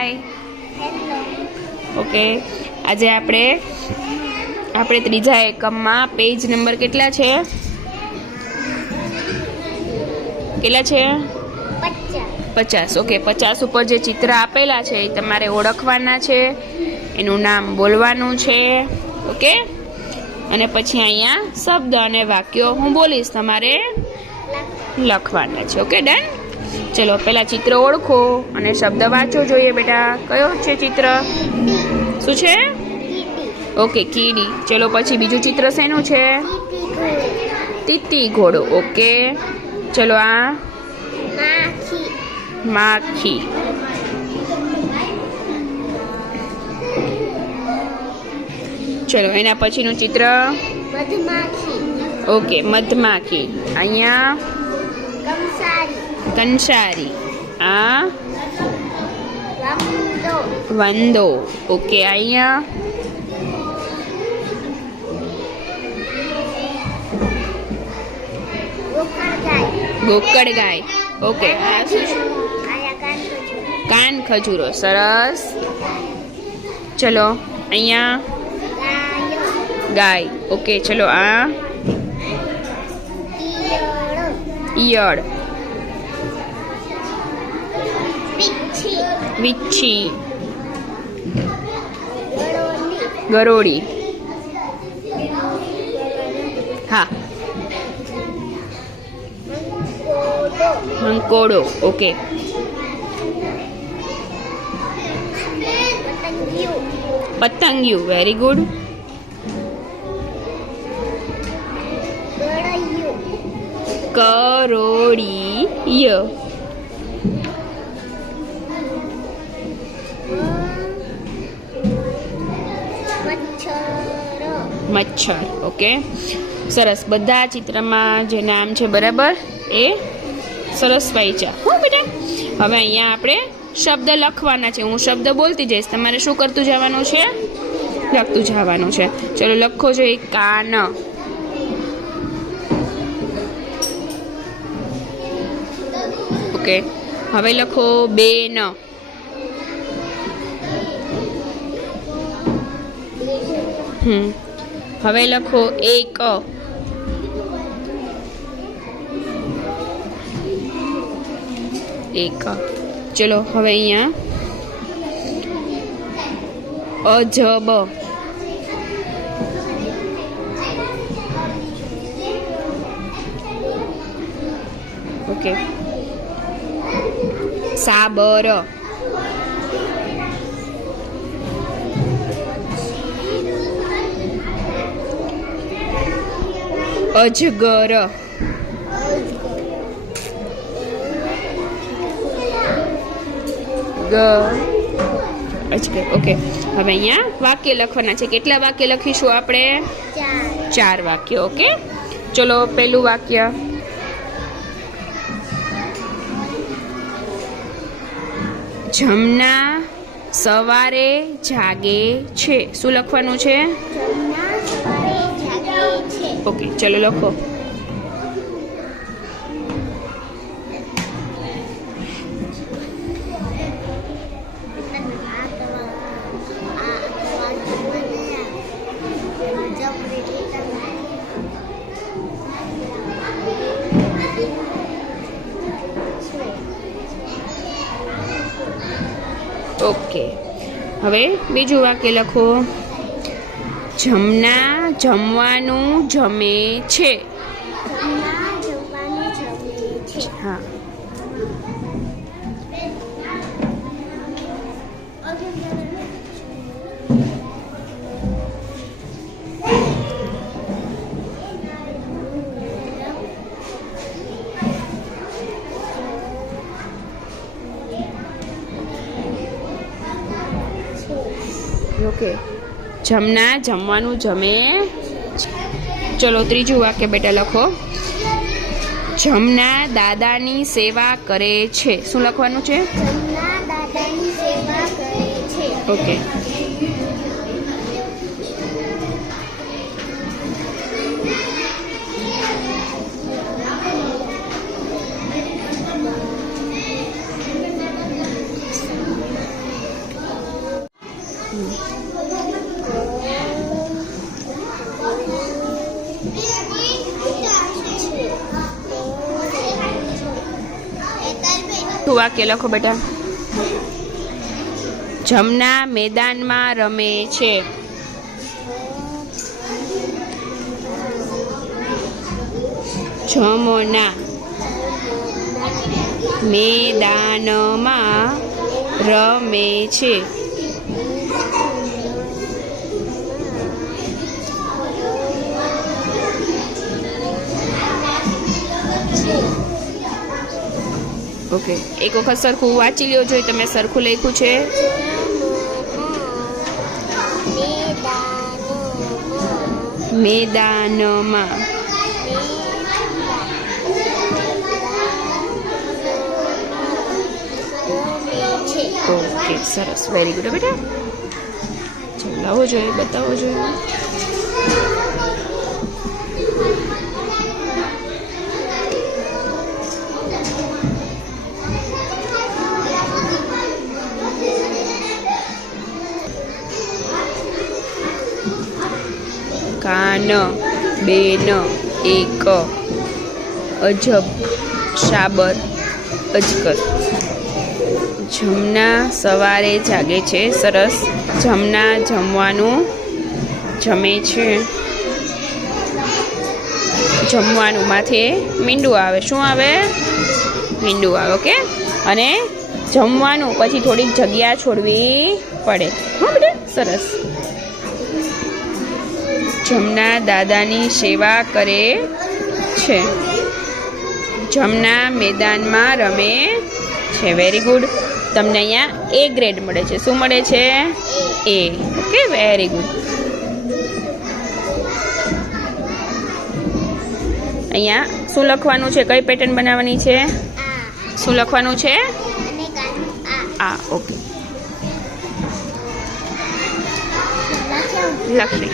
હાય. Okay, આજે આપણે ત્રીજા એકમમાં પેજ નંબર કેટલા છે? 50. ઓકે, 50 ઉપર જે ચિત્ર આપેલા છે એ તમારે ઓળખવાના છે, એનું નામ બોલવાનું છે. ઓકે, અને પછી અહીંયા શબ્દ અને વાક્યો હું બોલીશ, તમારે લખવાના છે. Okay, done. ચલો પહેલા ચિત્ર ઓળખો અને શબ્દ વાંચો જોઈએ બેટા. કયો છે ચિત્ર? શું છે? ઓકે, કીડી. ચલો પછી બીજું ચિત્ર શેનું છે? તીતી ઘોડો. ઓકે, ચલો આ માખી. ચલો એના પછીનું ચિત્ર ઓકે, મધમાખી. અહીંયા કંસારી. આ વંદો. ઓકે, અહીંયા ગોકળ ગાય. ઓકે, આ શું છે? કાન ખજૂરો. સરસ. ચલો અહીંયા ગાય. ઓકે, ચલો આ ઈયળ. વીછી. ગરોળી. હા, મંકોડો. ઓકે, પતંગિયું. Very good. કરોળીય. મચ્છર. ઓકે, સરસ. બધા ચિત્રમાં જે નામ છે બરાબર એ સરસ વાંચ્યા હો બેટા. હવે અહીંયા આપણે શબ્દ લખવાના છે. હું શબ્દ બોલતી જઈશ, તમારે શું કરતું જવાનું છે? લખતું જવાનું છે. ચલો લખો છો. એક કાન. ઓકે, હવે લખો બેન. હવે લખો એક. એક. ચલો હવે અહીંયા અજબ. ઓકે, સાબર. અજગર. અજગર. ઓકે, હવે અહીંયા વાક્ય લખવાના છે. કેટલા વાક્ય લખીશું આપણે? 4 વાક્ય. ઓકે, ચલો પહેલું વાક્ય. જમના સવારે જાગે છે. શું લખવાનું છે? ઓકે, ચલો લખો. ઓકે, હવે બીજું વાક્ય લખો. જમના જમવાનું જમે છે. હા, ઓકે, જમના જમવાનું જમે. ચલો ત્રીજું વાક્ય બેટા લખો. જમના દાદાની સેવા કરે છે. શું લખવાનું છે? ઓકે, આખું વાક્ય લખો બેટા. જમના મેદાનમાં રમે છે. જમના મેદાનમાં રમે છે. ઓકે, એક વખત સરખું વાંચી લ્યો જોઈએ તમે સરખું લખ્યું છે. મેદાનમાં. ઓકે, સરસ, વેરી ગુડ બેટા. ચાલો લાવો જોઈએ, બતાવો જોઈએ. કાન, બેન, એક, અજબ, શાબર, અજગર. જમના સવારે જાગે છે. સરસ. જમના જમવાનું જમે છે. જમવાનું માથે મીંડું આવે. શું આવે? મીંડું આવે. ઓકે. અને જમવાનું પછી થોડીક જગ્યા છોડવી પડે. હા બેટા, સરસ. જમના દાદાની સેવા કરે છે. જમના મેદાનમાં રમે છે. Very good. તમને અહીંયા A ગ્રેડ મળે છે. શું મળે છે? A. Okay, very good. અહીંયા શું લખવાનું છે? કઈ પેટર્ન બનાવવાની છે? શું લખવાનું છે? આ. ઓકે, લખી.